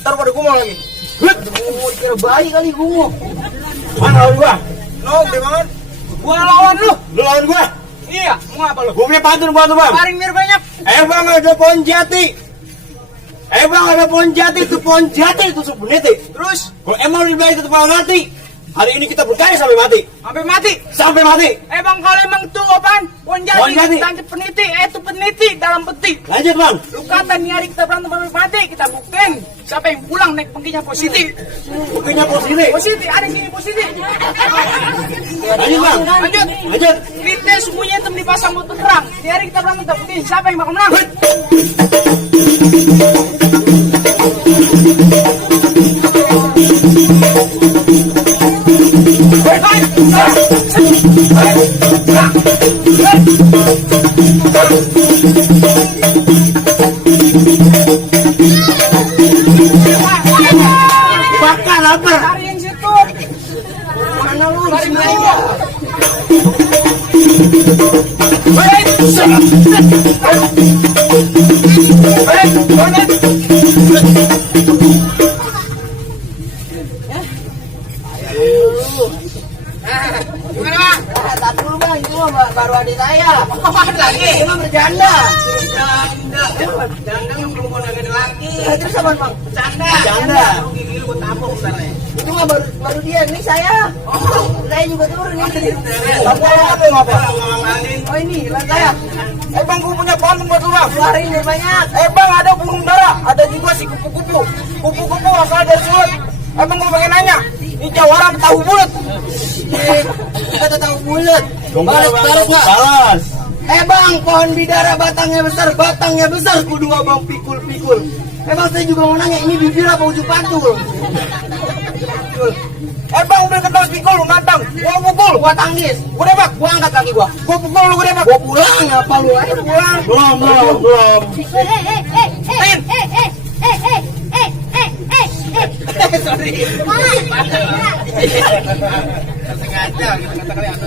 Ntar pada gua lagi. Kira bayi kali gua. Mana lawan gua? Lo gede banget. Gua lawan lu. Lu lawan gua? Iya, mau apa lu? Gua punya pantun buat lu, Bang. Paling mir banyak. Bang, ada pohon jati. Bang, ada pohon jati, itu pohon jati itu sebenarnya. Terus Kalau emang lebih baik tetap mati. Hari ini kita berkaya sampai mati. sampai mati. Sampai mati. Bang, kalau emang tuh apaan? Pohon Ponjati, jati. dan peniti, itu peniti dalam peti. Lanjut, Bang. Lu kata nih hari kita berantem sampai mati, kita buktiin siapa yang pulang naik pengkinya positif. Bukunya positif. Positif, ada sini positif. Lanjut, Bang. Lanjut. Lanjut. Kita semuanya hitam dipasang motor terang. Di hari kita berantem kita buktiin siapa yang bakal menang. Bakar apa? Cari yang situ. Mana lu? Cari mana? Tak dulu bang, itu baru adik saya. Lagi. Cuma bercanda. Janda yang belum mau nangin lagi. Terus apa bang? Bercanda. Gigi lu tampung bentar nih. Itu mah baru dia, ini saya. Saya juga turun ini. Oh ini, lan saya. Bang, gua punya pantun buat lu, Bang. Keluarin dari banyak. Bang, ada burung dara, ada juga si kupu-kupu. Kupu-kupu asal dari sulut. Bang, gua pengen nanya, ini jawara tahu bulat. Kita tahu bulat. Balas nggak? Balas. Bang, pohon bidara batangnya besar, kudu abang pikul-pikul. Bang, saya juga mau nanya, ini bibir apa ujung pantul? Bang, udah ketau pikul, lu nantang. Gua pukul. Gua tangkis. Gua debak. Gua angkat kaki gua. Gua pukul, lu gua debak. Gua pulang, apa lu? Ayo pulang. Belum. Sorry. Sengaja kita kata-kata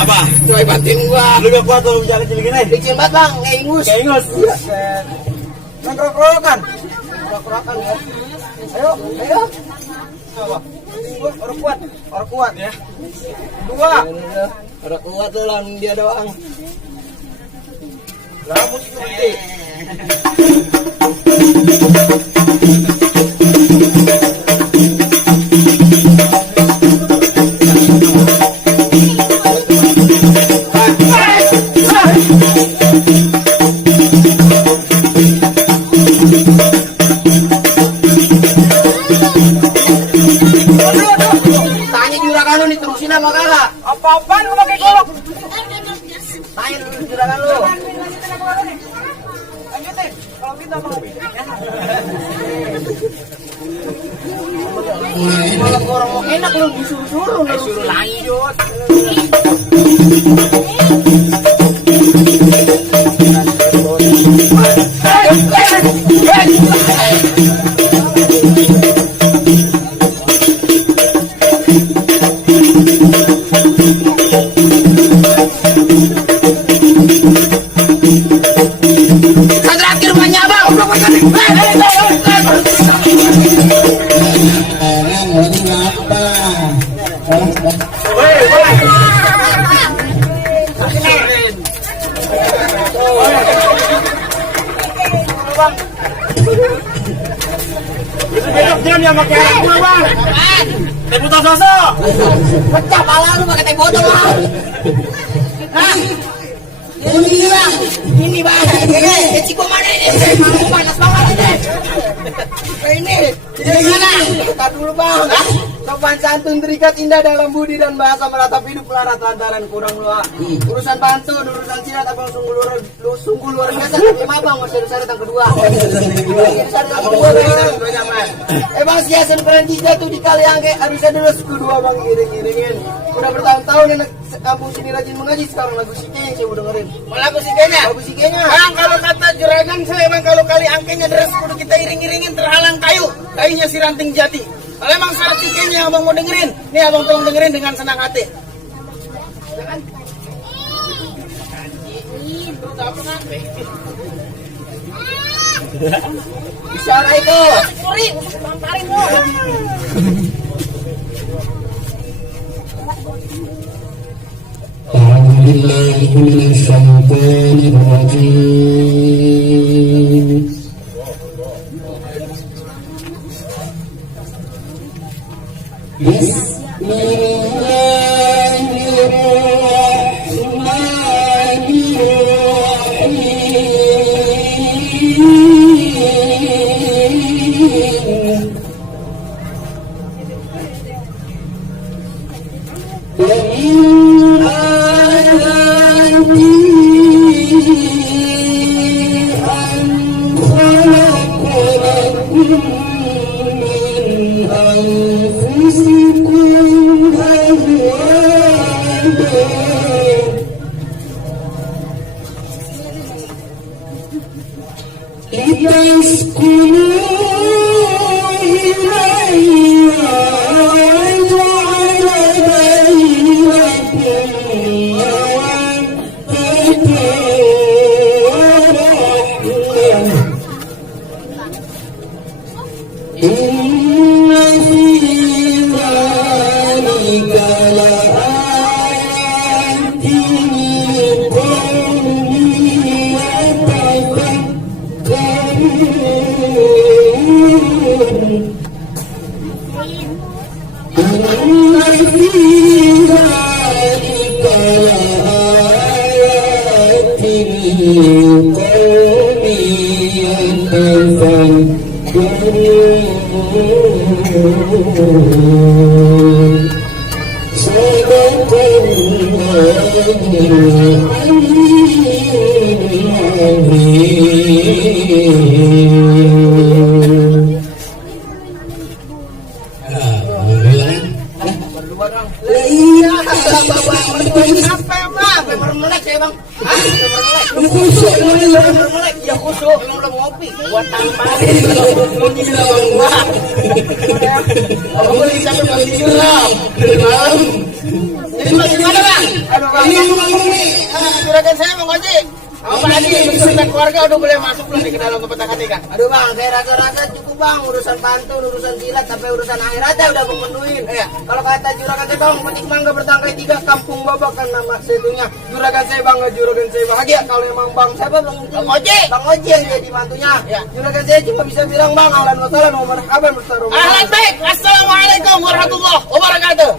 Apa? Coy bantuin gua. Lu gak kuat kalau bicara kecil gini? Licin banget bang, kayak ingus. Kayak ingus. Main kerok-kerokan. Kerokan ya. Ayo. Orang kuat ya. Dua. Orang kuat tuh lang dia doang. Rambut putih. Tanya juragan lu nih terusin apa kagak? apa-apaan lu pakai golok. Tanya dulu juragan lu. Lanjutin. Kalau kita mau. Malah orang mau enak lu disuruh-suruh lu. Suruh lanjut. Terakhir banyak bang. Jangan yang pakai anak gua, Bang. Teh putih sosok. Pecah pala lu pakai teh botol bang. Hah? Ini bang. Ini bang, ini Ciko mana ini? Mau panas banget ini. Ini mana? Tar dulu bang. Sopan santun terikat indah dalam budi dan bahasa meratap hidup larat lantaran kurang luar. Urusan pantun, urusan silat abang sungguh luar biasa. Tapi bang masih urusan datang kedua. Urusan datang kedua bang. Bang siasan keren jatuh di kali angke. Harusnya dulu suku dua bang giring-giringin. Udah bertahun-tahun anak kampung sini rajin mengaji, sekarang lagu Sike yang saya udah dengerin. Lagu Sikenya. Lagu Sikenya. Bang, kalau kata juragan saya emang kalau kali angkenya deres kudu kita iring-iringin terhalang kayu. Kayunya si ranting jati. Kalau emang syarat Sikenya abang mau dengerin, nih abang tolong dengerin dengan senang hati. Bicara itu. Sorry, tamparin lo. أعوذ بالله من الشيطان الرجيم بسم الله الرحمن الرحيم ومن Juragan saya mau ngaji. Apa aja beserta keluarga udah boleh masuk nanti ke dalam tempat hati kan? Aduh bang, saya rasa cukup bang, urusan pantun, urusan silat, sampai urusan akhiratnya udah memenuhin. Iya. Kalau kata juragan saya bang, petik mangga bertangkai 3 kampung babak kan nama setunya. Juragan saya bangga, juragan saya bahagia. Kalau emang bang siapa bang? Bang Oji. Bang Oji yang jadi mantunya. Iya. Juragan saya cuma bisa bilang bang, ahlan wa sahlan wa marhaban bersama. Ahlan baik. Assalamualaikum warahmatullahi wabarakatuh.